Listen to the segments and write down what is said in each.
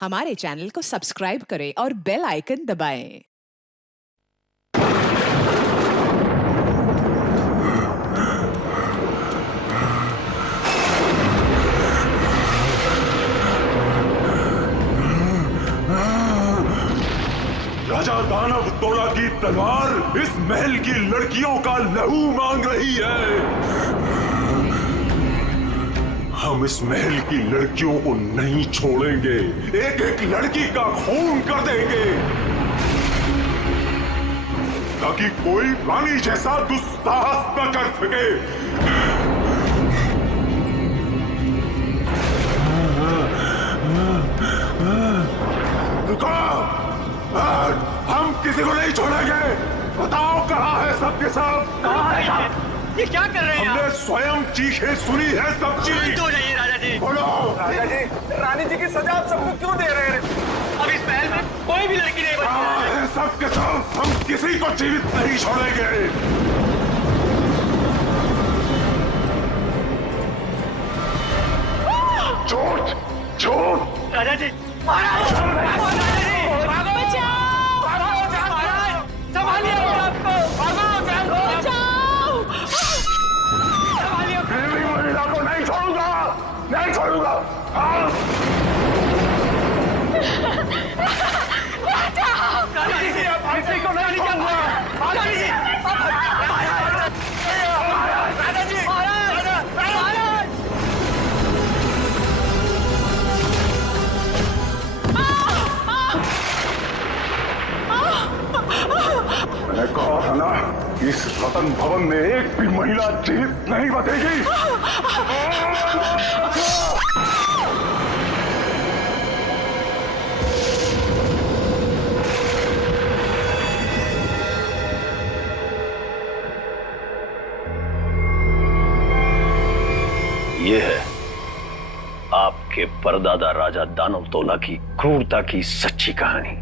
हमारे चैनल को सब्सक्राइब करें और बेल आइकन दबाएं। राजा दानव तोड़ा की तलवार इस महल की लड़कियों का लहू मांग रही है। हम इस महल की लड़कियों को नहीं छोड़ेंगे, एक एक लड़की का खून कर देंगे ताकि कोई रानी जैसा दुस्साहस न कर सके। रुको, हम किसी को नहीं छोड़ेंगे। बताओ कहाँ है सबके सब? कहाँ है साहब? ये क्या कर रहे हैं हमने स्वयं चीखें सुनी है सब चीज। तो नहीं राजा जी। बोलो राजा जी, रानी जी की सजा आप सबको क्यों दे रहे हैं? अब इस महल में कोई भी लड़की नहीं बची। कहाँ है सबके सब? हम किसी को जीवित नहीं छोड़ेंगे। झूठ झूठ। राजा जी महाराज, राजा जी भागो, बचाओ, महाराज संभालिए आपको, भागो, बचाओ, संभालिए। मेरी महिला को नहीं छोड़ूंगा, नहीं छोड़ूंगा। हाँ। राजा जी आप किसी को नहीं छोड़ूंगा। राजा जी, राजा जी, महाराज। मैंने कहा था ना, इस रतन भवन में एक भी महिला जीवित नहीं बचेगी। ये है आपके परदादा राजा दानव तोला की क्रूरता की सच्ची कहानी।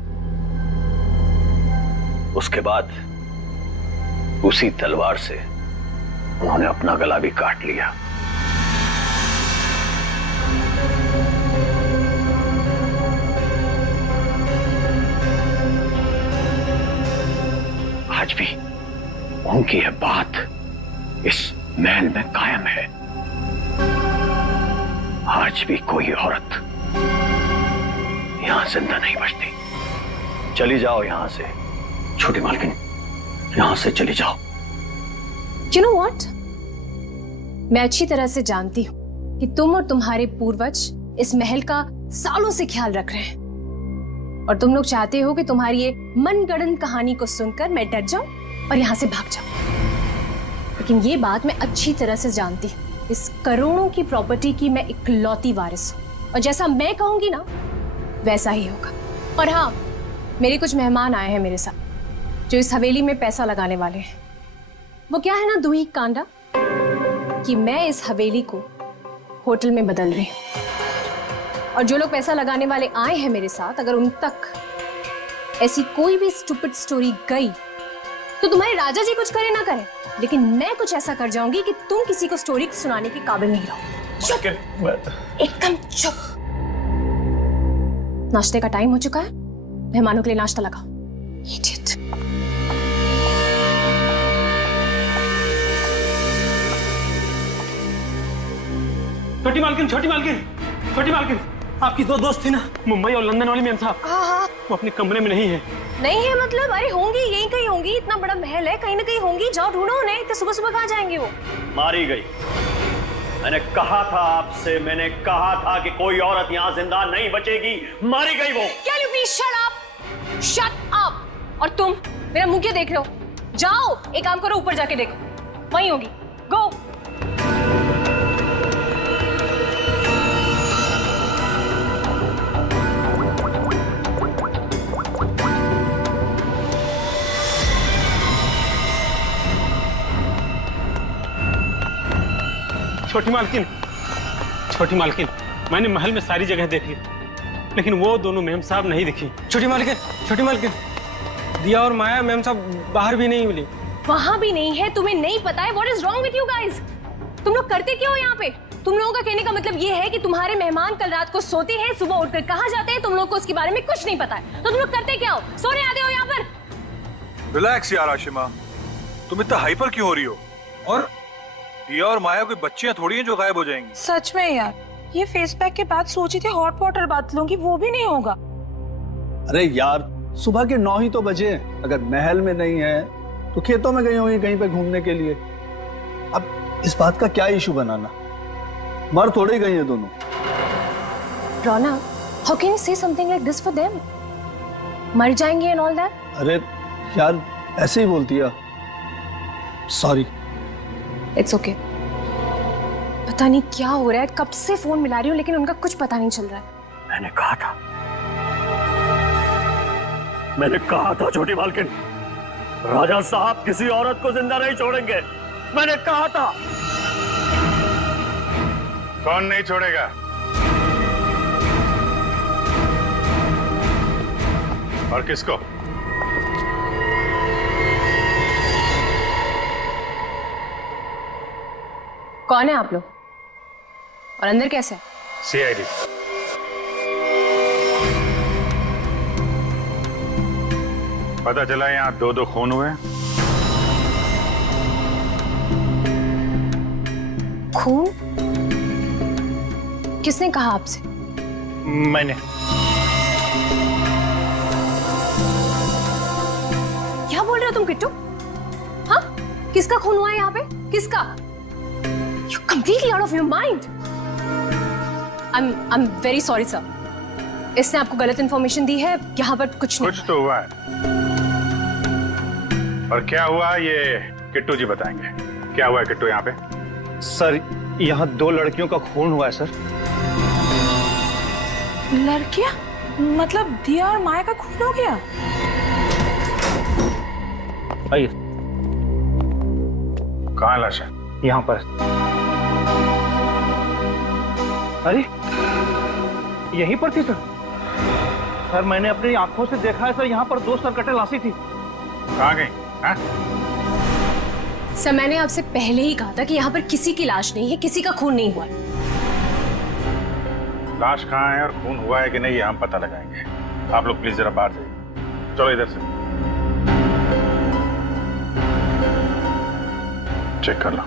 उसके बाद उसी तलवार से उन्होंने अपना गला भी काट लिया। आज भी उनकी यह बात इस महल में कायम है। आज भी कोई औरत यहां जिंदा नहीं बचती। चली जाओ यहां से छोटी मालकिन, यहां से चली जाओ। You know what? मैं अच्छी तरह से जानती हूं कि तुम और तुम्हारे पूर्वज इस महल का सालों से ख्याल रख रहे हैं और तुम लोग चाहते हो कि तुम्हारी ये मनगढ़ंत कहानी को सुनकर मैं डर जाऊं और यहां से भाग जाऊं। लेकिन ये बात मैं अच्छी तरह से जानती हूं, इस करोड़ों की प्रॉपर्टी की मैं इकलौती वारिस हूं और जैसा मैं कहूंगी ना वैसा ही होगा। और हाँ, मेरे कुछ मेहमान आए हैं मेरे साथ जो इस हवेली में पैसा लगाने वाले हैं। वो क्या है ना दूही कांडा कि मैं इस हवेली को होटल में बदल रही हूं और जो लोग पैसा लगाने वाले आए हैं मेरे साथ, अगर उन तक ऐसी कोई भी स्टूपिड स्टोरी गई तो तुम्हारे राजा जी कुछ करे ना करे, लेकिन मैं कुछ ऐसा कर जाऊंगी कि तुम किसी को स्टोरी सुनाने के काबिल नहीं रहो। चुप, एकदम चुप। नाश्ते का टाइम हो चुका है, मेहमानों के लिए नाश्ता लगाओ। Idiot. छोटी मालकिन, छोटी मालकिन, छोटी मालकिन, आपकी दो दोस्त थी ना, मुंबई और लंदन वाली मैम साहब। हाँ, वो अपने कमरे में नहीं है। नहीं है मतलब? अरे होंगी, यहीं कहीं होंगी, इतना बड़ा महल है, कहीं ना कहीं होंगी। जाओ ढूंढो उन्हें। इतने सुबह सुबह कहाँ जाएंगे वो? मारी गई। मैंने कहा था आपसे, मैंने कहा था कि कोई औरत यहां जिंदा नहीं बचेगी। मारी गई वो। Can you please shut up? Shut up! और तुम मेरा मुंह क्यों देख रहे हो? जाओ, एक काम करो, ऊपर जाके देखो, वहीं होगी। गो। छोटी मालकिन, छोटी मालकिन, मैंने महल में सारी जगह देख ली, लेकिन वो दोनों मैम साहब नहीं दिखी। छोटी मालकिन, दिया और माया मैम साहब बाहर भी नहीं मिली। वहां भी नहीं है? तुम्हें नहीं पता है? What is wrong with you guys? तुम लोग करते क्यों हो यहाँ पे? तुम लोगों का कहने का मतलब ये है कि तुम्हारे मेहमान कल रात को सोते हैं, सुबह उठकर कहाँ जाते हैं, तुम लोगों को उसके बारे में कुछ नहीं पता है। तो तुम लोग करते क्या हो? सोने आते हो यहाँ पर? रिलैक्स यार आशिमा, तुम इतना हाइपर क्यों हो रही हो? और दिया और माया कोई बच्चियां थोड़ी हैं जो गायब हो जाएंगी। सच में यार, ये फेस पैक के बाद सोची थी हॉट वाटर बात लूंगी, वो भी नहीं होगा। अरे यार, सुबह के 9 ही तो बजे। अगर महल में नहीं है तो खेतों में गई होंगी कहीं पे घूमने के लिए। अब इस बात का क्या इशू बनाना? मर थोड़ी ही गई है दोनों। रोना, how can you say something like this for them? मर जाएंगे and all that? अरे यार, ऐसे ही बोलती है। सॉरी। It's okay. पता नहीं क्या हो रहा है, कब से फोन मिला रही हूँ लेकिन उनका कुछ पता नहीं चल रहा है। मैंने कहा था छोटी मालकिन, राजा साहब किसी औरत को जिंदा नहीं छोड़ेंगे। मैंने कहा था। कौन नहीं छोड़ेगा? और किसको? कौन है आप लोग? और अंदर कैसे है? सीआईडी। पता चला यहाँ 2-2 खून हुए। खून? किसने कहा आपसे? मैंने। क्या बोल रहे हो तुम किट्टू? हाँ? किसका खून हुआ है यहाँ पे? किसका? You're completely out of your mind. I'm very sorry sir. इसने आपको गलत इंफॉर्मेशन दी है, यहाँ पर कुछ नहीं। कुछ तो हुआ है। और क्या हुआ ये किट्टू जी बताएंगे। क्या हुआ है किट्टू यहाँ पे? सर, यहाँ 2 लड़कियों का खून हुआ है सर। लड़कियां? मतलब दिया और माया का खून हो गया? आइए। कहाँ लाश है? यहाँ पर। अरे, यहीं पर थी सर। सर, मैंने अपनी आंखों से देखा है सर, यहाँ पर 2 सरकटे लाशी थी। कहाँ गई? हाँ? सर, मैंने आपसे पहले ही कहा था कि यहाँ पर किसी की लाश नहीं है, किसी का खून नहीं हुआ। लाश कहाँ है और खून हुआ है कि नहीं ये हम पता लगाएंगे। आप लोग प्लीज जरा बाहर जाइए। चलो इधर से चेक कर लो।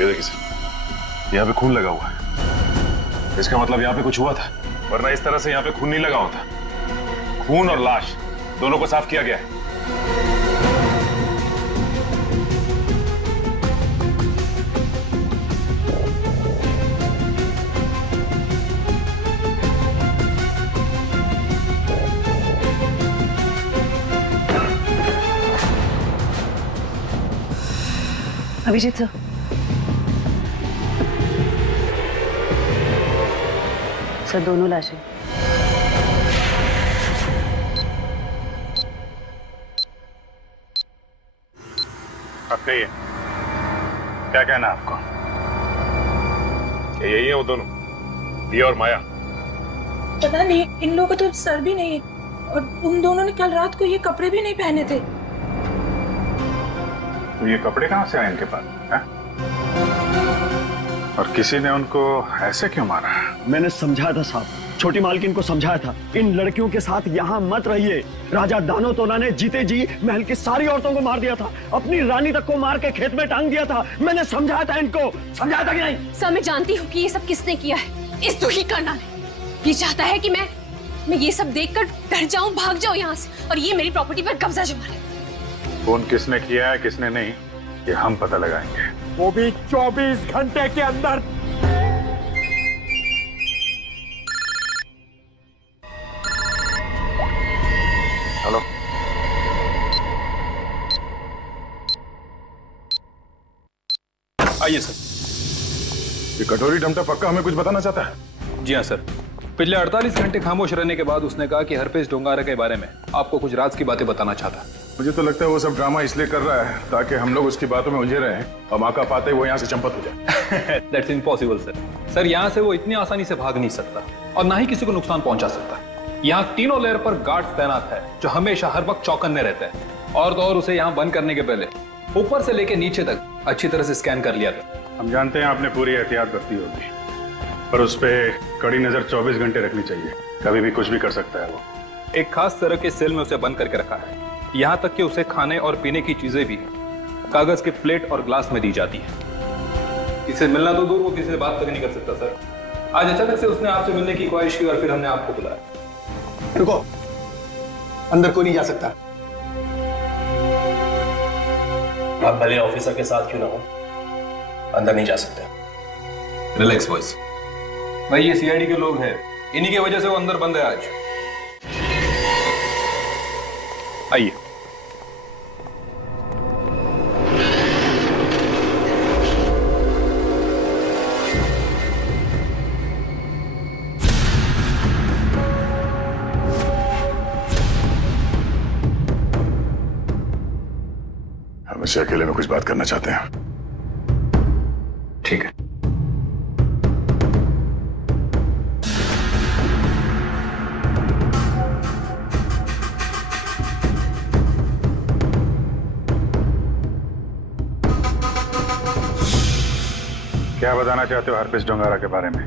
ये देखिए सर, यहाँ पे खून लगा हुआ है। इसका मतलब यहाँ पे कुछ हुआ था, वरना इस तरह से यहाँ पे खून नहीं लगा होता। खून और लाश दोनों को साफ किया गया है। अभिजीत सर, सर दोनों लाशें। अब कहिए, क्या कहना है आपको? क्या यही है वो दोनों, दिया और माया? पता नहीं, इन लोगों का तो सर भी नहीं है और उन दोनों ने कल रात को ये कपड़े भी नहीं पहने थे। तो ये कपड़े कहाँ से आए इनके पास है? और किसी ने उनको ऐसे क्यों मारा? मैंने समझाया था साहब, छोटी मालकिन को समझाया था, इन लड़कियों के साथ यहाँ मत रहिए। राजा दानो तोला ने जीते जी महल की सारी औरतों को मार दिया था, अपनी रानी तक को मार के खेत में टांग दिया था। मैंने समझाया था इनको, समझाया था कि नहीं? सर, मैं जानती हूँ कि ये सब किसने किया है। इस दुखी करना ने ये चाहता है कि मैं ये सब देखकर डर जाऊं, भाग जाऊं यहाँ से और ये मेरी प्रॉपर्टी पर कब्जा जमा ले। फोन किसने किया है किसने नहीं, ये हम पता लगाएंगे, वो भी 24 घंटे के अंदर। हेलो, आइए सर। ये कटोरी डमटा पक्का हमें कुछ बताना चाहता है? जी हाँ सर, पिछले 48 घंटे खामोश रहने के बाद उसने कहा कि हरपेश डोंगारा के बारे में आपको कुछ राज की बातें बताना चाहता है। मुझे तो लगता है वो सब ड्रामा इसलिए कर रहा है ताकि हम लोग उसकी बातों में उलझे रहें और मौका पाते ही वो यहाँ से चंपत हो जाए। That's impossible sir. सर यहाँ से वो इतनी आसानी से भाग नहीं सकता और ना ही किसी को नुकसान पहुंचा सकता। यहाँ तीनों लेयर पर गार्ड्स तैनात है जो हमेशा हर वक्त चौकन्ने रहते हैं। और तो और उसे यहाँ बंद करने के पहले ऊपर से लेके नीचे तक अच्छी तरह से स्कैन कर लिया था। हम जानते हैं आपने पूरी एहतियात बरती होगी, पर उस पर कड़ी नजर 24 घंटे रखनी चाहिए। कभी भी कुछ भी कर सकता है वो। एक खास तरह के सेल में उसे बंद करके रखा है। यहाँ तक कि उसे खाने और पीने की चीजें भी कागज के प्लेट और ग्लास में दी जाती है। इसे मिलना तो दूर, वो किसी से बात तक नहीं कर सकता सर। आज अचानक से उसने आपसे मिलने की ख्वाहिश की और फिर हमने आपको बुलाया। रुको, अंदर कोई नहीं जा सकता। आप भले ऑफिसर के साथ क्यों ना हो, अंदर नहीं जा सकते। Relax boys. भाई ये सीआईडी के लोग हैं, इन्हीं की वजह से वो अंदर बंद है आज। आइए। हम इससे अकेले में कुछ बात करना चाहते हैं। ठीक है। क्या बताना चाहते हो हरपेश डोंगारा के बारे में?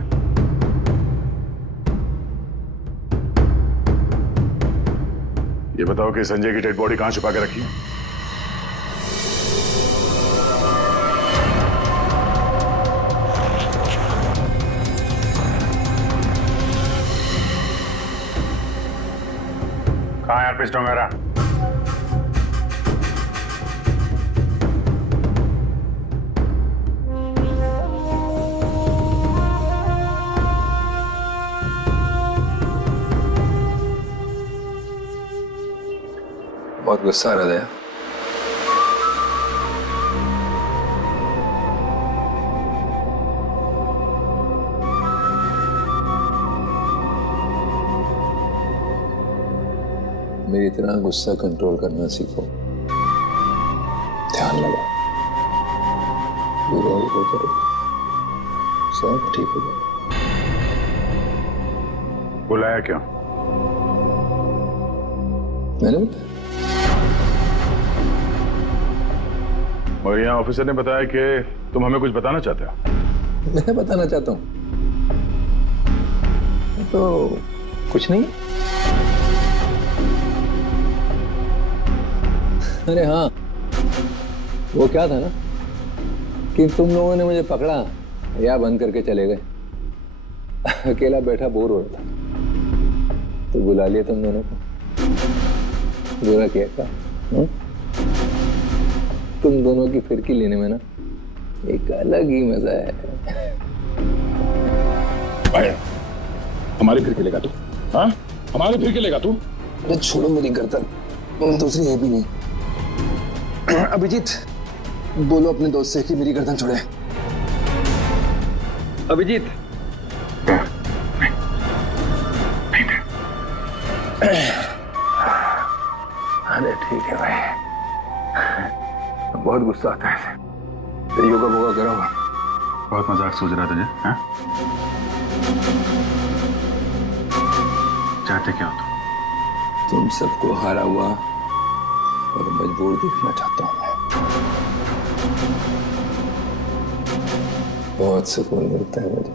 ये बताओ कि संजय की डेड बॉडी कहां छुपा के रखी है? कहां है हरपेश डोंगारा? बहुत गुस्सा आ रहा है। मेरी तरह गुस्सा कंट्रोल करना सीखो। ध्यान लगाओ, पूरा करो, सब ठीक हो जाएगा। बुलाया क्यों? मैंने और यहाँ ऑफिसर ने बताया कि तुम हमें कुछ बताना चाहते हो। मैं बताना चाहता हूँ तो कुछ नहीं। अरे हाँ, वो क्या था ना कि तुम लोगों ने मुझे पकड़ा या बंद करके चले गए। अकेला बैठा बोर हो रहा था तो बुला लिया तुम दोनों को। बुरा किया क्या? तुम दोनों की फिरकी लेने में ना एक अलग ही मजा है। हमारी फिरकी लेगा तू? हाँ, हमारी फिरकी लेगा तू? अरे छोड़ो मेरी गर्दन, दूसरी है भी नहीं। अभिजीत, बोलो अपने दोस्त से कि मेरी गर्दन छोड़े। अभिजीत, अरे ठीक है भाई, बहुत गुस्सा आता है। तो योगा वोगा करो। बहुत मजाक सूझ रहा तुझे? हाँ? चाहते क्या हो तुम सबको हारा हुआ और मजबूर देखना चाहता हूं मैं। बहुत सुकून मिलता है मुझे।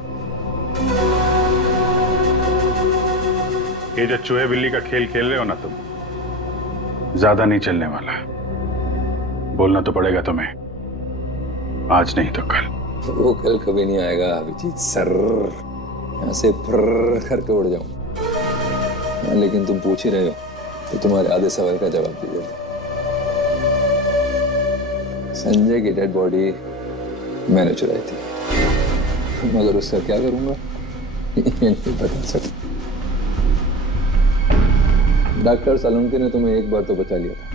ये जो चूहे बिल्ली का खेल खेल रहे हो ना तुम, ज्यादा नहीं चलने वाला। बोलना तो पड़ेगा तुम्हें, आज नहीं तो कल। वो कल कभी नहीं आएगा अभिजीत सर। यहाँ से फर्र करके उड़ जाऊं। लेकिन तुम पूछ ही रहे हो तो तुम्हारे आधे सवाल का जवाब दे देता। संजय की डेड बॉडी मैंने चुराई थी, मगर उसका क्या करूंगा ये नहीं बता सकता। डॉक्टर सालुंके ने तुम्हें एक बार तो बचा लिया था,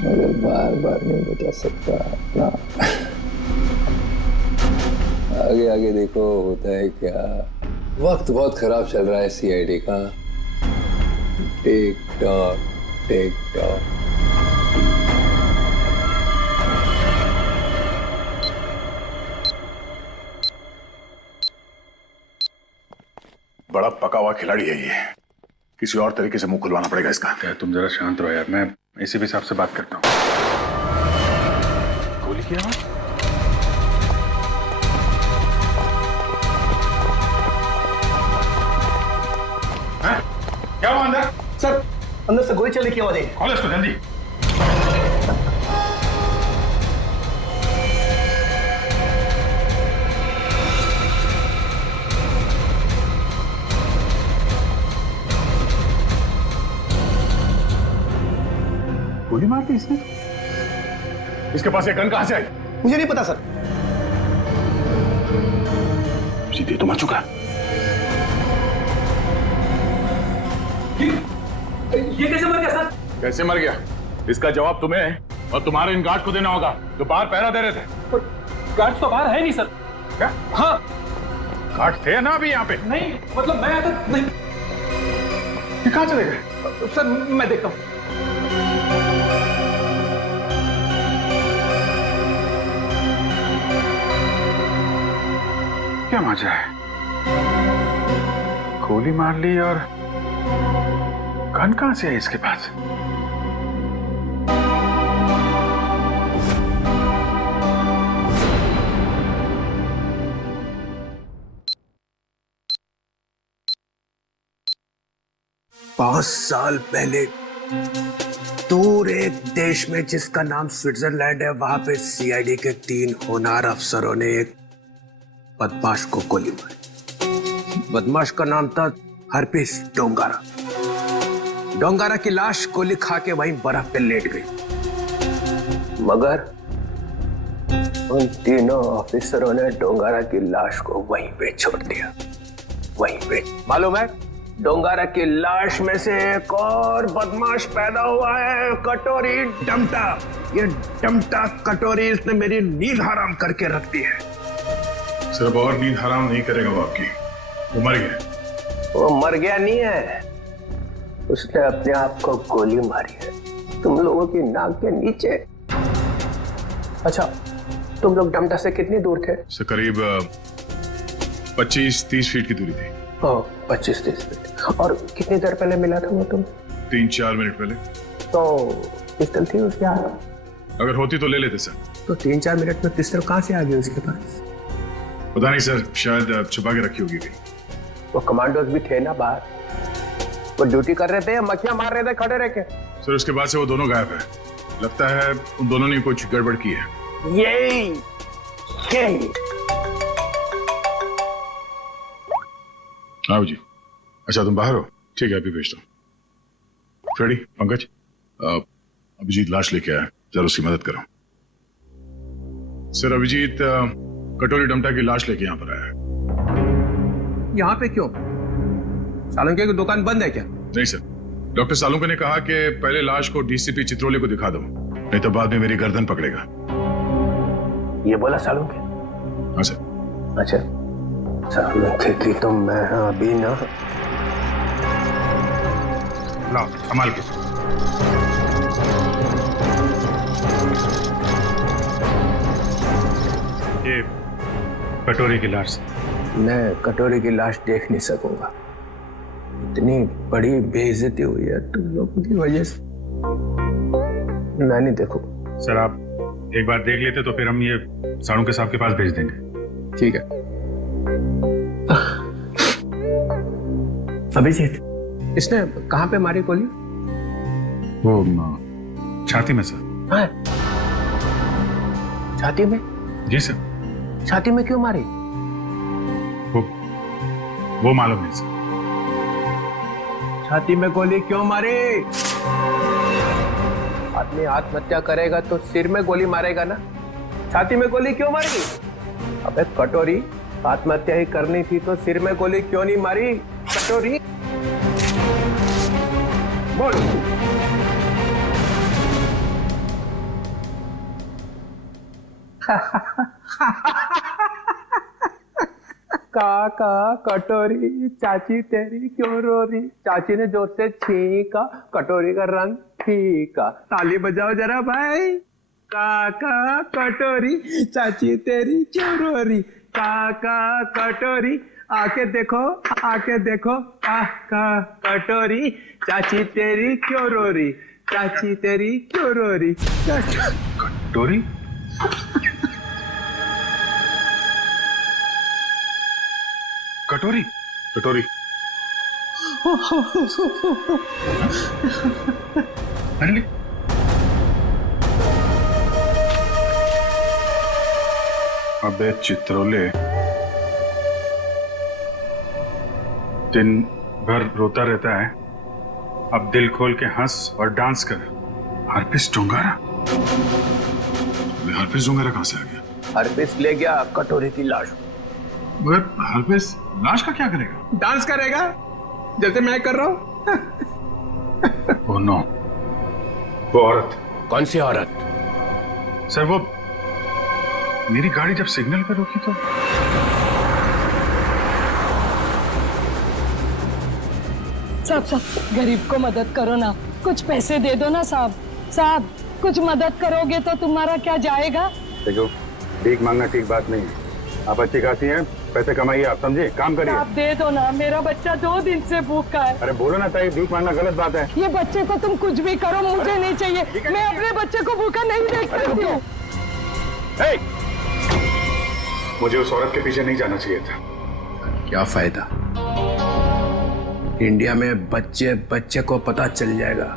मगर बार बार नहीं बचा सकता ना। आगे आगे देखो होता है क्या। वक्त बहुत खराब चल रहा है सीआईडी का। Tick tock tick tock. बड़ा पका हुआ खिलाड़ी है ये, किसी और तरीके से मुंह खुलवाना पड़ेगा इसका। क्या तुम जरा शांत रहो यार, मैं एसीपी साहब से बात करता हूँ। गोली की आवाज? क्या हुआ अंदर? सर अंदर से गोली चलने की आवाज आई। खोलो इसको जल्दी। गोली मार दी इसने? इसके पास ये गन कहां से आई? मुझे नहीं पता सर। सीधे तो मर चुका है। ये कैसे मर गया सर? कैसे मर गया इसका जवाब तुम्हें और तुम्हारे इन गार्ड को देना होगा जो बाहर पहरा दे रहे थे। गार्ड तो बाहर है नहीं सर। क्या? हाँ गार्ड थे ना अभी यहाँ पे? नहीं, मतलब मैं तो नहीं। ये कहाँ चले गए? सर मैं देखता हूँ। क्या माजरा है? गोली मार ली और गन कहां से है इसके पास? पांच साल पहले दूर एक देश में जिसका नाम स्विट्जरलैंड है, वहां पे सीआईडी के 3 होनहार अफसरों ने एक बदमाश को गोली मारी। बदमाश का नाम था हरपीस डोंगारा। डोंगारा की लाश गोली खा के वहीं बर्फ पे लेट गई, मगर उन तीनों ऑफिसरों ने डोंगारा की लाश को वहीं पे छोड़ दिया। वहीं पे मालूम है, डोंगारा की लाश में से एक और बदमाश पैदा हुआ है, कटोरी डमटा। ये डमटा कटोरी इसने मेरी नींद हराम करके रख दी है। सिर्फ और नींद हराम नहीं करेगा वो आपकी, वो मर गया। वो मर गया नहीं है, उसने अपने आप को गोली मारी है तुम लोगों की नाक के नीचे। अच्छा, तुम लोग डमटा से कितनी दूर थे? से करीब 25-30 फीट की दूरी थी। 25-30 फीट। और कितनी देर पहले मिला था वो तुम? 3-4 मिनट पहले। तो पिस्टल थी उसके हाथ? अगर होती तो ले लेते सर। तो 3-4 मिनट में पिस्टल कहां से आ गई उसके पास? पता नहीं सर, शायद छुपा के रखी होगी कहीं। वो कमांडोज भी थे ना बाहर, वो ड्यूटी कर रहे थे या मक्खियां मार रहे थे खड़े रह के? सर उसके बाद से वो दोनों गायब है। लगता है उन दोनों ने कुछ गड़बड़ की है। यही आओ जी। अच्छा तुम बाहर हो? ठीक है, अभी भेजता हूँ। फ्रेडी, पंकज, अभिजीत लाश लेके आया, जरा उसकी मदद करो। सर अभिजीत कटोरी डमटा की लाश लेके यहाँ पर आया है। यहाँ पे क्यों? सालुंके की दुकान बंद है क्या? नहीं सर, डॉक्टर सालुंके ने कहा कि पहले लाश को डीसीपी चित्रोले को दिखा दो, नहीं तो बाद में मेरी गर्दन पकड़ेगा। ये बोला सालुंके? हाँ सर। अच्छा, सालुंके की तो मैं अभी ना। लाओ संभाल के। ये कटोरी की लाश। मैं कटोरी की लाश देख नहीं सकूंगा, इतनी बड़ी बेइज्जती हुई है तुम लोगों की वजह से। मैं नहीं देखूंगा। सर आप एक बार देख लेते तो फिर हम ये सालुंके साहब के पास भेज देंगे। ठीक है। अभिजीत, इसने कहां पे मारी गोली? वो छाती में सर। हाँ? छाती में? जी सर। छाती में क्यों मारी? वो मालूम नहीं सर। छाती में गोली क्यों मारी? आदमी आत्महत्या करेगा तो सिर में गोली मारेगा ना, छाती में गोली क्यों मारी? अबे कटोरी, आत्महत्या ही करनी थी तो सिर में गोली क्यों नहीं मारी? कटोरी बोल। काका कटोरी चाची तेरी क्यों रो रही। चाची ने जोर से छींका, कटोरी का रंग फीका। ताली बजाओ जरा भाई। काका कटोरी चाची तेरी क्यों रो रही। काका कटोरी आके देखो काका कटोरी चाची तेरी क्यों रो रही। चाची तेरी क्यों रो रही। कटोरी कटोरी कटोरी अरे अबे चित्रोले, दिन भर रोता रहता है, अब दिल खोल के हंस और डांस कर। हरपिस डोंगारा? हरपिस डोंगारा कहां से आ गया? हरपिस ले गया कटोरी की लाश। मगर हरपिस लाश का क्या करेगा? डांस करेगा जैसे मैं कर रहा हूं। ओह नो, वो औरत। कौन सी औरत? सर वो मेरी गाड़ी जब सिग्नल पे रुकी तो साहब गरीब को मदद करो ना, कुछ पैसे दे दो ना साहब कुछ मदद करोगे तो तुम्हारा क्या जाएगा। देखो, भीख मांगना ठीक बात नहीं है। आप अच्छी खाती हैं, पैसे कमाइए, आप समझे, काम करिए। आप दे दो ना, मेरा बच्चा 2 दिन से भूखा है। अरे बोलो ना ताई, भीख मांगना गलत बात है। ये बच्चे को तुम कुछ भी करो, मुझे नहीं चाहिए। मैं अपने बच्चे को भूखा नहीं देख सकती हूँ। मुझे उस औरत के पीछे नहीं जाना चाहिए था। क्या फायदा, इंडिया में बच्चे को पता चल जाएगा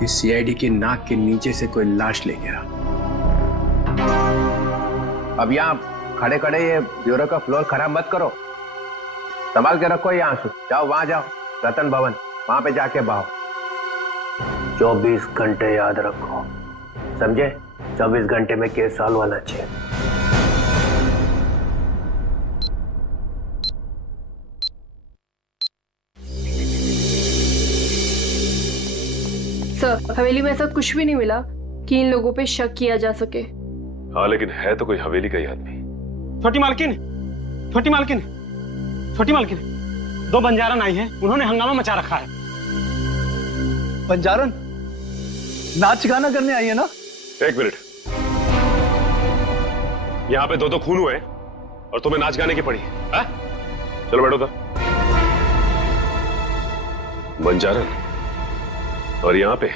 कि सीआईडी की नाक के नीचे से कोई लाश ले गया। अब यहाँ खड़े खड़े ये ब्यूरो का फ्लोर खराब मत करो, संभाल के रखो ये आंसू। जाओ वहां जाओ, रतन भवन, वहां पे जाके बहाओ। 24 घंटे याद रखो, समझे? 24 घंटे में केस सॉल्व होना चाहिए। सर, हवेली में ऐसा कुछ भी नहीं मिला कि इन लोगों पे शक किया जा सके। हाँ, लेकिन है तो कोई हवेली का ही आदमी। छोटी मालकिन, 2 बंजारन आई हैं, उन्होंने हंगामा मचा रखा है। बंजारन नाच गाना करने आई है ना? एक मिनट, यहाँ पे 2 खून हुए और तुम्हें नाच गाने की पड़ी है? चलो बैठो तो। बंजारन और यहाँ पे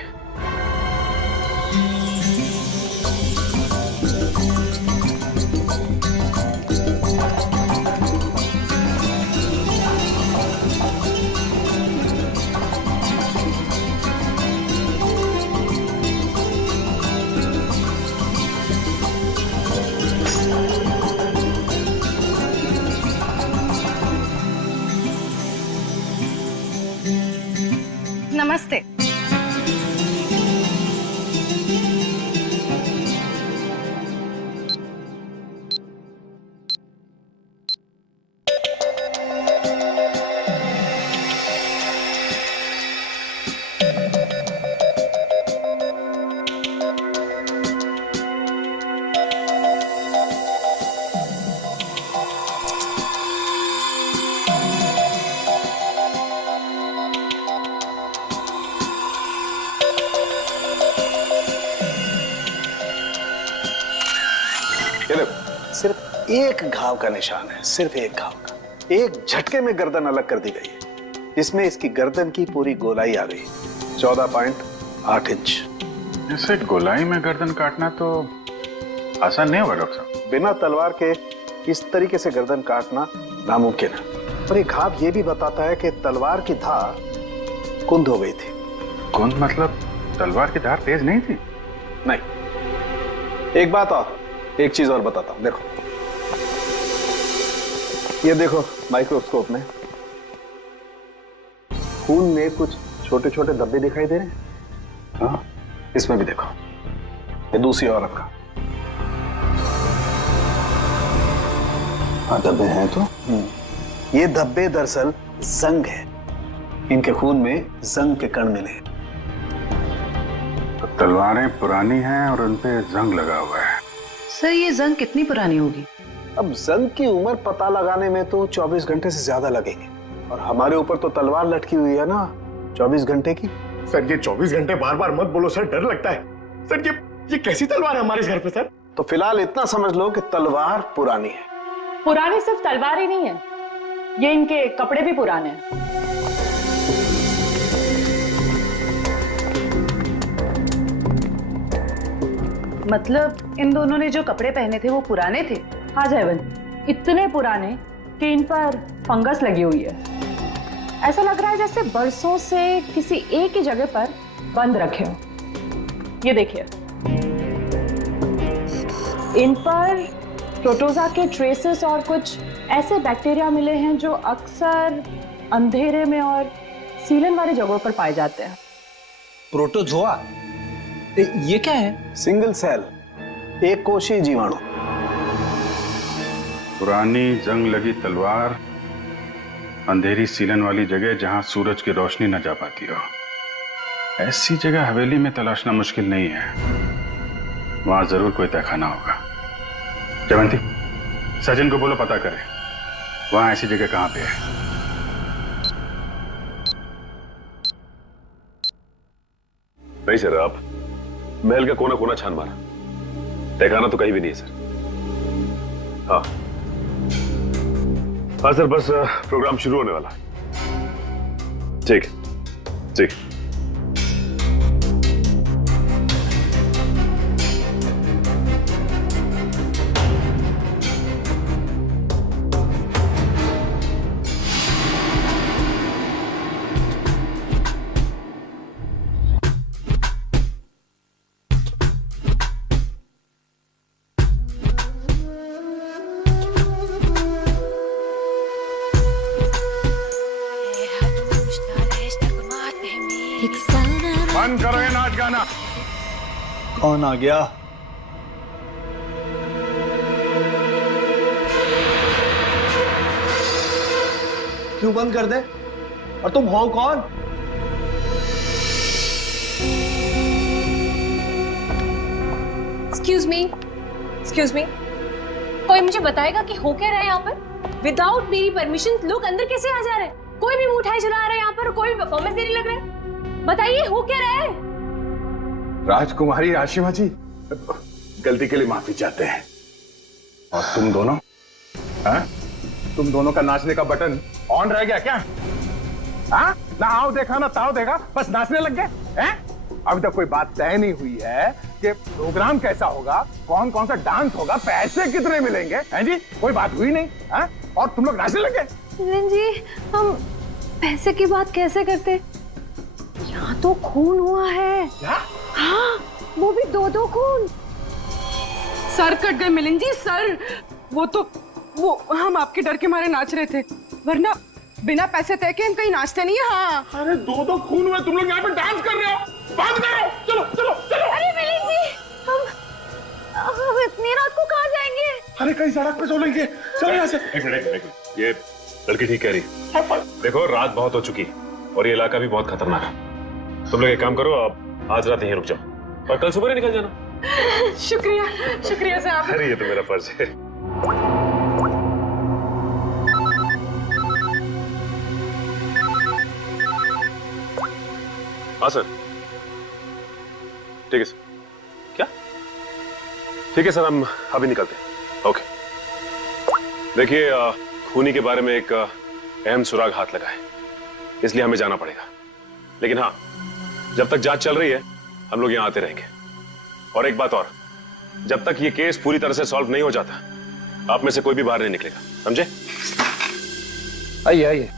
नमस्ते। सिर्फ एक घाव का निशान है, सिर्फ एक घाव का। एक झटके में गर्दन अलग कर दी गई है, जिसमें इसकी गर्दन की पूरी गोलाई आ गई, 14.8 इंच। इसे गोलाई में गर्दन काटना तो आसान नहीं होगा डॉक्टर साहब। बिना तलवार के इस तरीके से गर्दन काटना नामुमकिन है। और ये घाव ये भी बताता है कि तलवार की धार कुंद हो गई थी। कुंद मतलब तलवार की धार तेज नहीं थी? नहीं। एक बात और, एक चीज और बताता हूं, देखो ये देखो माइक्रोस्कोप में खून में कुछ छोटे छोटे धब्बे दिखाई दे रहे हैं। हाँ, इसमें भी देखो, ये दूसरी औरत का। हाँ, धब्बे हैं तो। ये धब्बे दरअसल जंग है, इनके खून में जंग के कण मिले। तो तलवारें पुरानी हैं और उन पे जंग लगा हुआ है। सर, ये जंग कितनी पुरानी होगी? अब जंग की उम्र पता लगाने में तो 24 घंटे से ज्यादा लगेंगे, और हमारे ऊपर तो तलवार लटकी हुई है ना 24 घंटे की। सर ये 24 घंटे बार बार मत बोलो सर, डर लगता है। सर ये कैसी तलवार है हमारे घर पे सर? तो फिलहाल इतना समझ लो कि तलवार पुरानी है। पुरानी सिर्फ तलवार ही नहीं है, ये इनके कपड़े भी पुराने हैं। मतलब इन दोनों ने जो कपड़े पहने थे वो पुराने थे? हाँ जयवंत, इतने पुराने कि इन पर फंगस लगी हुई है। ऐसा लग रहा है जैसे बरसों से किसी एक ही जगह पर बंद रखे हो। ये देखिए, इन पर प्रोटोजा के ट्रेसेस और कुछ ऐसे बैक्टीरिया मिले हैं जो अक्सर अंधेरे में और सीलन वाली जगहों पर पाए जाते हैं। प्रोटोजोआ? ये क्या है? सिंगल सेल, एक कोशीय जीवाणु। पुरानी जंग लगी तलवार, अंधेरी सीलन वाली जगह जहां सूरज की रोशनी न जा पाती हो। ऐसी जगह हवेली में तलाशना मुश्किल नहीं है, वहां जरूर कोई तहखाना होगा। जयवंती, सचिन को बोलो पता करे वहां ऐसी जगह कहां पे है। नहीं सर, आप महल का कोना कोना छान मारा, तहखाना तो कहीं भी नहीं है सर। हाँ हाँ सर, बस प्रोग्राम शुरू होने वाला। ठीक ठीक। बंद करो ये नाच गाना। कौन आ गया? क्यों बंद कर दे? और तुम हो कौन? एक्सक्यूज मी, कोई मुझे बताएगा कि हो क्या रहा है यहाँ पर? विदाउट मेरी परमिशन लोग अंदर कैसे आ जा रहे हैं? कोई भी मिठाई चला रहा है यहाँ पर, कोई भी परफॉर्मेंस देने लग रहा है। बताइए हो क्या रहा है? राजकुमारी आशिमा जी, गलती के लिए माफी चाहते हैं। और तुम दोनों, हाँ? तुम दोनों का नाचने का बटन ऑन रह गया क्या? हाँ? ना आओ देखा ना ताओ देखा, बस नाचने लग गए हैं? अभी तक कोई बात तय नहीं हुई है कि प्रोग्राम कैसा होगा, कौन कौन सा डांस होगा, पैसे कितने मिलेंगे, हैं जी? कोई बात हुई नहीं, हाँ? और तुम लोग नाचने लग गए। मिलन जी, हम पैसे की बात कैसे करते? यहाँ तो खून हुआ है। क्या? हाँ, वो भी 2-2 खून। सर कट गए मिलन जी, सर। वो हम आपके डर के मारे नाच रहे थे, वरना बिना पैसे तय के हम कहीं नाचते नहीं है। हाँ। अरे 2-2 खून हुए, तुम लोग यहाँ पे डांस कर रहे हो? बंद करो, चलो चलो चलो। अरे मिलन जी, हम इतनी रात को कहाँ जाएंगे? अरे कहीं सड़क पे सोलेंगे, चलो यहाँ से। एक मिनट, ये लड़की ठीक कह रही। देखो रात बहुत हो चुकी और ये इलाका भी बहुत खतरनाक है। तुम लोग एक काम करो, आप आज रात यहीं रुक जाओ और कल सुबह ही निकल जाना। शुक्रिया साहब। अरे ये तो मेरा फर्ज है। हाँ सर, ठीक है सर। क्या? ठीक है सर, हम अभी निकलते हैं। ओके। देखिए, खूनी के बारे में एक अहम सुराग हाथ लगा है, इसलिए हमें जाना पड़ेगा। लेकिन हाँ, जब तक जांच चल रही है हम लोग यहाँ आते रहेंगे। और एक बात और, जब तक ये केस पूरी तरह से सॉल्व नहीं हो जाता, आप में से कोई भी बाहर नहीं निकलेगा, समझे? आइए आइए।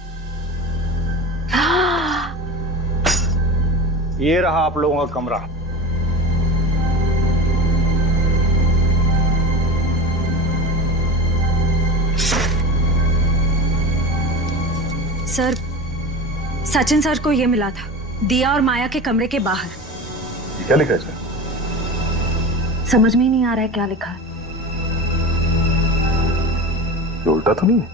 ये रहा आप लोगों का कमरा। सर, सचिन सर को ये मिला था, दिया और माया के कमरे के बाहर। क्या लिखा है इसमें? समझ में ही नहीं आ रहा है क्या लिखा है। ये उल्टा तो नहीं है?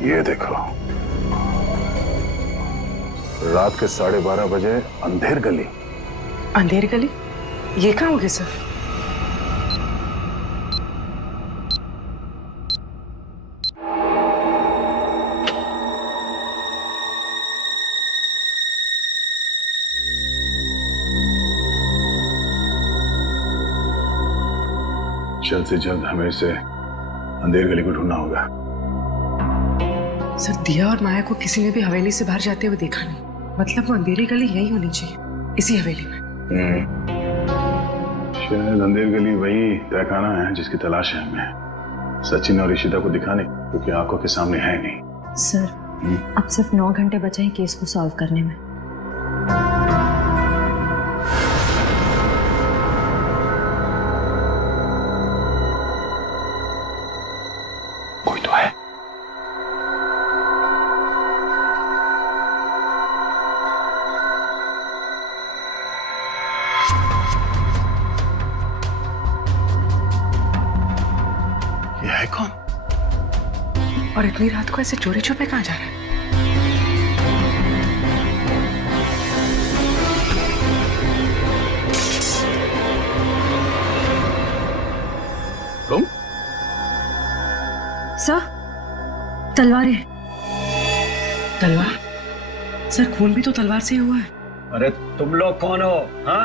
ये देखो, रात के 12:30 बजे अंधेर गली, अंधेरी गली, ये कहाँ होगी सर? जल्द से जल्द हमें इसे अंधेर गली को ढूंढना होगा। सर, दिया और माया को किसी ने भी हवेली से बाहर जाते हुए देखा नहीं, मतलब वो अंधेरी गली यही होनी चाहिए, इसी हवेली में। शायद अंधेर गली वही तहखाना है जिसकी तलाश है हमें। सचिन और ईशिता को दिखाने, क्योंकि आंखों के सामने है नहीं। सर, अब सिर्फ 9 घंटे बचे हैं केस को सॉल्व करने में। कोई तो है। ये है कौन? और इतनी रात को ऐसे चोरी छुपे कहाँ जा रहा है? तुम? सर, तलवारें। तलवार? सर, खून भी तो तलवार से ही हुआ है। अरे तुम लोग कौन हो? हाँ,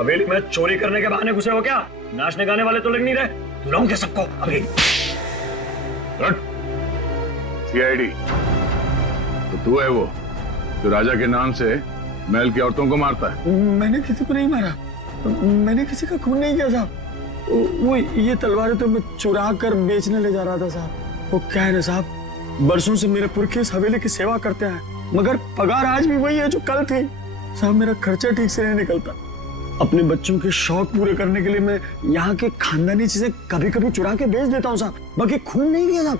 हवेली में चोरी करने के बहाने घुसे हो क्या? नाचने गाने वाले तो लग नहीं रहे। बुलाऊं क्या सबको अभी? सीआईडी तो तू है वो जो राजा के नाम से महल की औरतों को मारता है? मैंने किसी को नहीं मारा, मैंने किसी का खून नहीं किया साहब। वो ये तलवारें तो मैं चुरा कर बेचने ले जा रहा था साहब। वो क्या है ना साहब, बरसों से मेरे पुरखे इस हवेली की सेवा करते हैं, मगर पगार आज भी वही है जो कल थी साहब। मेरा खर्चा ठीक से नहीं निकलता। अपने बच्चों के शौक पूरे करने के लिए मैं यहाँ के खानदानी चीजें कभी कभी चुरा के बेच देता हूँ साहब। बाकी खून नहीं किया साहब।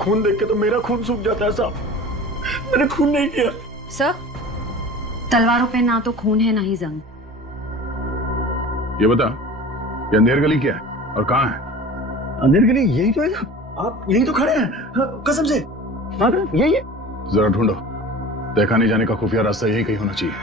खून देख के तो मेरा खून सूख जाता है साहब। मैंने खून नहीं किया। सर, तलवारों पे ना तो खून है ना ही जंग। ये बता, ये अंधेर गली क्या है और कहाँ है? अंधेर गली यही तो है साहब, आप यही तो खड़े हैं। हाँ, कसम से। हाँ, यही है। जरा ढूंढो, देखा नहीं जाने का खुफिया रास्ता यही कहीं होना चाहिए।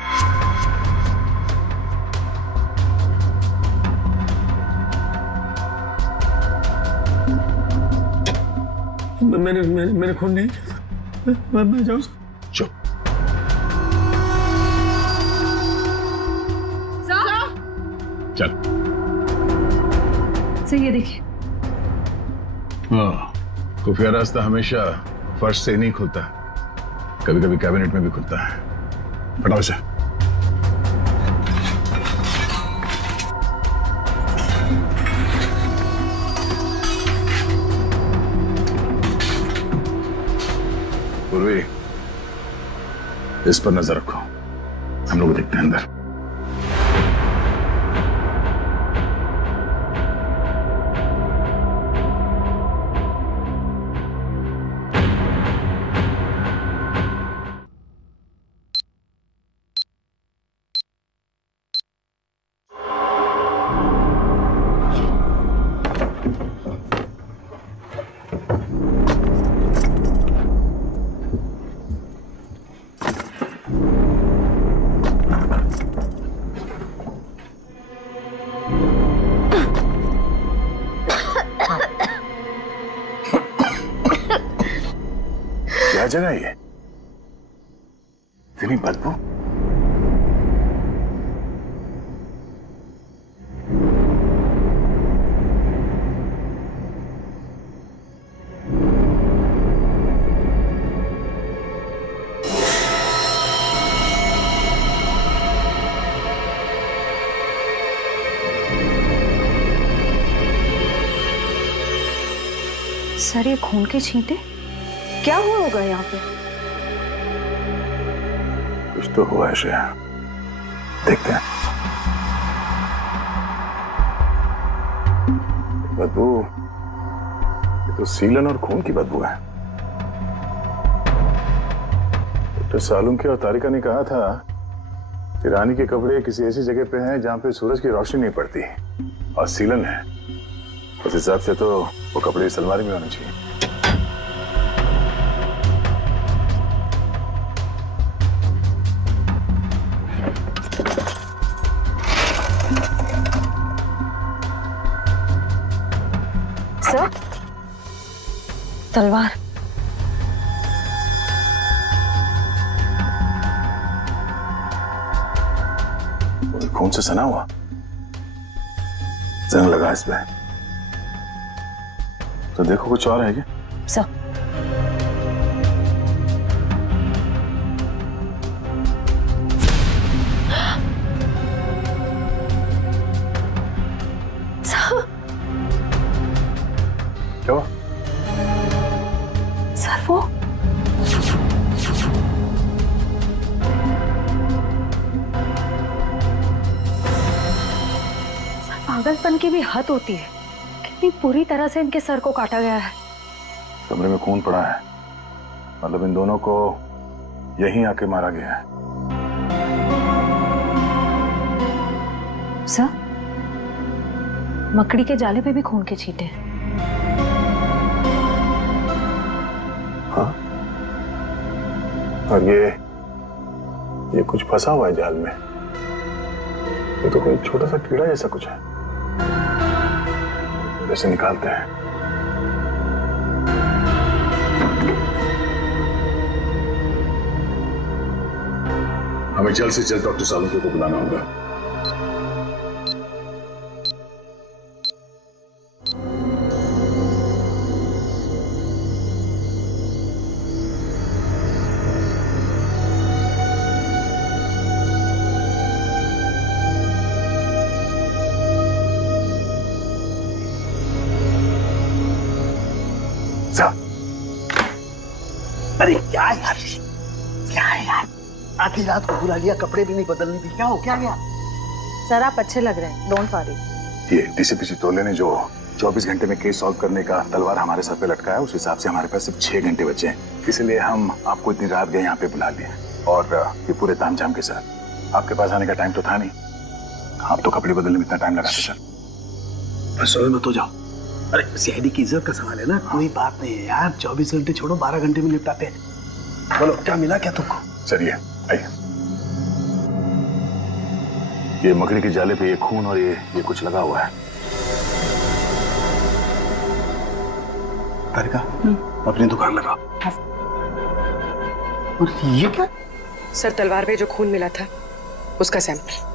मैंने खून नहीं किया। मैं जाऊँ? चुप। चल। सर, ये देखिए। हाँ, खुफिया रास्ता हमेशा फर्श से नहीं खुलता, कभी कभी कैबिनेट में भी खुलता है। हटाओ इसे। पूर्वी, इस पर नजर रखो, हम लोग देखते हैं अंदर। क्या जगह है? इतनी बदबू। सर, ये खून के छींटे क्या हुआ होगा यहाँ पे? कुछ तो हुआ है श्रेया, देखते हैं। बदबू, ये तो सीलन और खून की बदबू है। डॉक्टर सालुंखे और तारिका ने कहा था कि रानी के कपड़े किसी ऐसी जगह पे हैं जहां पे सूरज की रोशनी नहीं पड़ती, और सीलन है। उस हिसाब से तो वो कपड़े इस अलमारी में होने चाहिए। तलवार। खून से सना हुआ जंग लगा इसमें। तो देखो कुछ और है क्या? सर क्या हुआ? सर वो पागलपन की भी हद होती है। कितनी पूरी तरह से इनके सर को काटा गया है। कमरे में खून पड़ा है, मतलब इन दोनों को यहीं आके मारा गया है। सर मकड़ी के जाले पे भी खून के छींटे हैं। हाँ, और ये कुछ फंसा हुआ है जाल में। ये तो कोई छोटा सा कीड़ा जैसा कुछ है। इसे निकालते हैं। हमें जल्द से जल्द डॉक्टर सालुंके को बुलाना होगा। अरे क्या यार, क्या है यार, आधी रात को बुला लिया, कपड़े भी नहीं बदलने दी। क्या हो, क्या गया? सर आप अच्छे लग रहे हैं, डोंट वरी। ये डीसीपी चितौले ने जो 24 घंटे में केस सॉल्व करने का तलवार हमारे सर पे लटकाया, उस हिसाब से हमारे पास सिर्फ 6 घंटे बचे हैं। इसलिए हम आपको इतनी रात गए यहाँ पे बुला लिए, और ये पूरे तामझाम के साथ। आपके पास आने का टाइम तो था नहीं, आप तो कपड़े बदलने में इतना टाइम लगाते सर। बस मत हो जाओ। अरे सीआईडी की इज्जत का सवाल है ना, कोई बात नहीं है यार। 24 घंटे छोड़ो, 12 घंटे में निपटाते हैं। बोलो क्या मिला क्या तुमको? सर ये आइए, ये मकड़ी के जाले पे ये खून और ये कुछ लगा हुआ है। तारिका, अपनी दुकान लगा। और ये क्या? सर तलवार पे जो खून मिला था उसका सैंपल।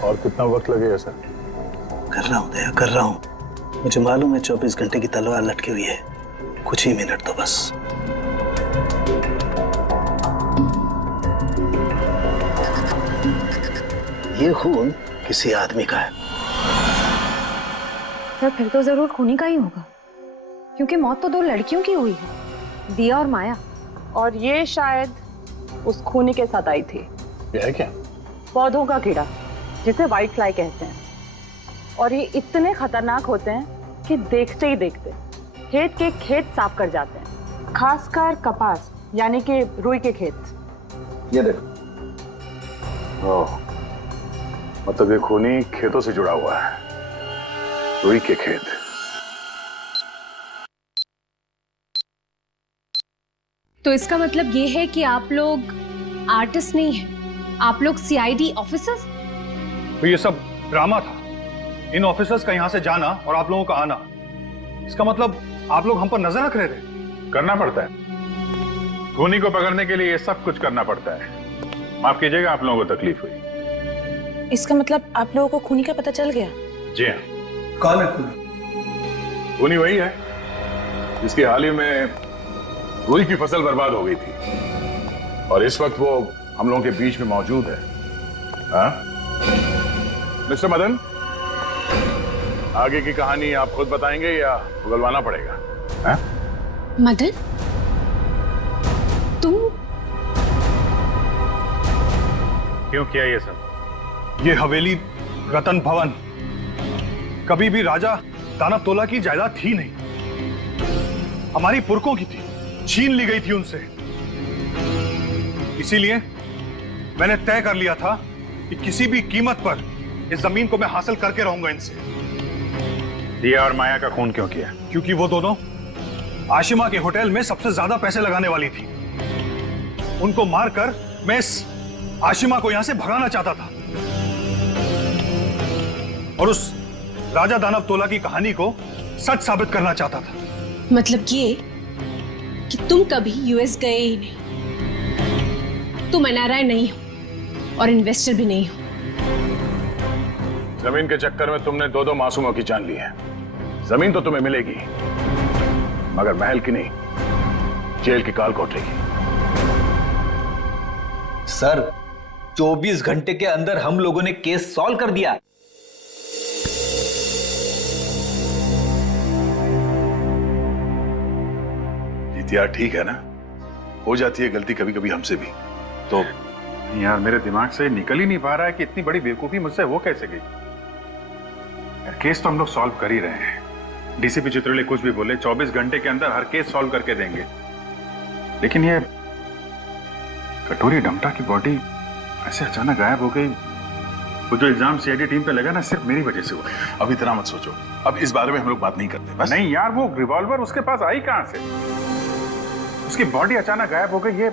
और कितना वक्त लगेगा सर? कर रहा हूँ दया, कर रहा हूँ। मुझे मालूम है 24 घंटे की तलवार लटकी हुई है, कुछ ही मिनट तो बस। ये खून किसी आदमी का है। सर फिर तो जरूर खूनी का ही होगा, क्योंकि मौत तो 2 लड़कियों की हुई है, दिया और माया। और ये शायद उस खूनी के साथ आई थी। ये है क्या? पौधों का कीड़ा, जिसे व्हाइट फ्लाई कहते हैं। और ये इतने खतरनाक होते हैं कि देखते ही देखते खेत के खेत साफ कर जाते हैं, खासकर कपास यानी कि रुई के खेत। ये देखो, मतलब ये खूनी खेतों से जुड़ा हुआ है, रुई के खेत। तो इसका मतलब ये है कि आप लोग आर्टिस्ट नहीं हैं, आप लोग सीआईडी ऑफिसर्स। तो ये सब ड्रामा था, इन ऑफिसर्स का यहाँ से जाना और आप लोगों का आना। इसका मतलब आप लोग हम पर नजर रख रहे थे। करना पड़ता है, खूनी को पकड़ने के लिए ये सब कुछ करना पड़ता है। माफ कीजिएगा, आप लोगों को तकलीफ हुई। इसका मतलब आप लोगों को खूनी का पता चल गया? जी हाँ। कौन है खूनी? खूनी वही है जिसकी हाल ही में रुई की फसल बर्बाद हो गई थी, और इस वक्त वो हम लोगों के बीच में मौजूद है। हाँ? मिस्टर मदन, आगे की कहानी आप खुद बताएंगे या उगलवाना पड़ेगा? हाँ? मदन, तुम क्यों किया ये सब? ये हवेली रतन भवन कभी भी राजा दानव तोला की जायदाद थी नहीं, हमारी पुरखों की थी, छीन ली गई थी उनसे। इसीलिए मैंने तय कर लिया था कि किसी भी कीमत पर इस जमीन को मैं हासिल करके रहूंगा इनसे। दिया और माया का खून क्यों किया? क्योंकि वो दोनों आशिमा के होटल में सबसे ज्यादा पैसे लगाने वाली थी। उनको मारकर मैं इस आशिमा को यहां से भगाना चाहता था और उस राजा दानव तोला की कहानी को सच साबित करना चाहता था। मतलब ये कि तुम कभी यूएस गए ही नहीं, तुम एनआरआई नहीं हो और इन्वेस्टर भी नहीं हो। जमीन के चक्कर में तुमने दो मासूमों की जान ली है। जमीन तो तुम्हें मिलेगी, मगर महल की नहीं, जेल की काल कोटेगी। सर 24 घंटे के अंदर हम लोगों ने केस सॉल्व कर दिया। यार ठीक है ना, हो जाती है गलती कभी कभी हमसे भी। तो यार मेरे दिमाग से निकल ही नहीं पा रहा है कि इतनी बड़ी बेवकूफी मुझसे हो कैसे गई। केस तो हम लोग सॉल्व कर ही रहे हैं। डीसीपी चित्रोले कुछ भी बोले, 24 घंटे के अंदर हर केस सॉल्व करके देंगे। लेकिन ये कटोरी डमटा की बॉडी ऐसे अचानक गायब हो गई। वो जो इल्जाम सीआईडी टीम पे लगा ना, सिर्फ मेरी वजह से हुआ। अब इतना मत सोचो, अब इस बारे में हम लोग बात नहीं करते बस। नहीं यार, वो रिवॉल्वर उसके पास आई कहां से? उसकी बॉडी अचानक गायब हो गई। ये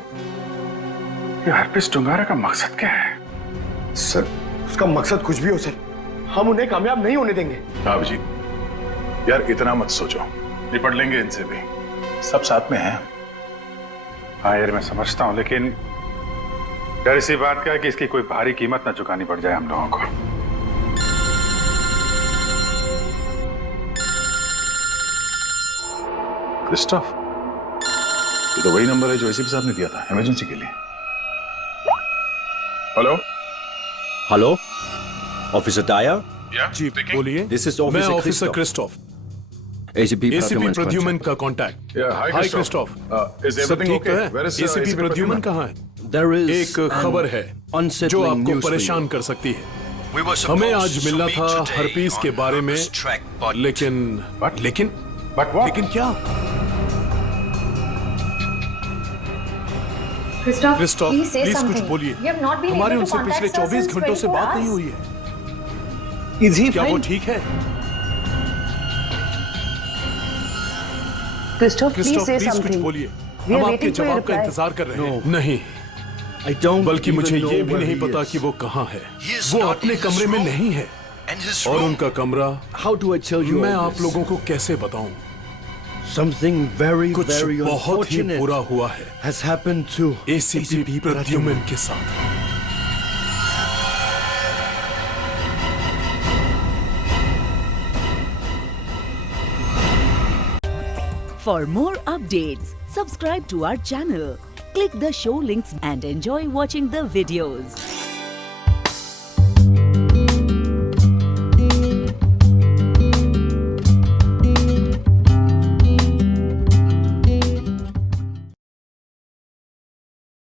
हरपिस टुंगारा का मकसद क्या है? सर उसका मकसद कुछ भी हो सर, हम उन्हें कामयाब नहीं होने देंगे। अभिजीत यार इतना मत सोचो, निपट लेंगे इनसे भी, सब साथ में हैं। हाँ यार मैं समझता हूं, लेकिन डर इसी बात का है कि इसकी कोई भारी कीमत ना चुकानी पड़ जाए हम लोगों को। क्रिस्टोफ, ये तो वही नंबर है जो एसीपी साहब ने दिया था इमरजेंसी के लिए। Hello hello, officer Dyer. जी बोलिए। दिस इज मैं ऑफिसर क्रिस्टोफ, एसीपी प्रद्युमन का कांटेक्ट। हाय क्रिस्टोफ, सब ठीक है? एसीपी प्रद्युमन कहाँ है? एक खबर है जो आपको परेशान कर सकती है। हमें आज मिलना था हरपीस के बारे में, लेकिन क्या? क्रिस्टोफ प्लीज कुछ बोलिए। हमारे उनसे पिछले 24 घंटों से बात नहीं हुई है। क्या वो ठीक है? क्रिस्टोफ प्लीज कुछ बोलिए, हम आपके जवाब का इंतजार कर रहे हैं। नहीं, बल्कि मुझे ये भी नहीं पता कि वो कहाँ है। वो अपने कमरे में नहीं है और उनका कमरा मैं आप लोगों को कैसे बताऊं? कुछ बहुत ही बुरा हुआ है एसीपी प्रद्युमन के साथ। For more updates, subscribe to our channel, click the show links and enjoy watching the videos.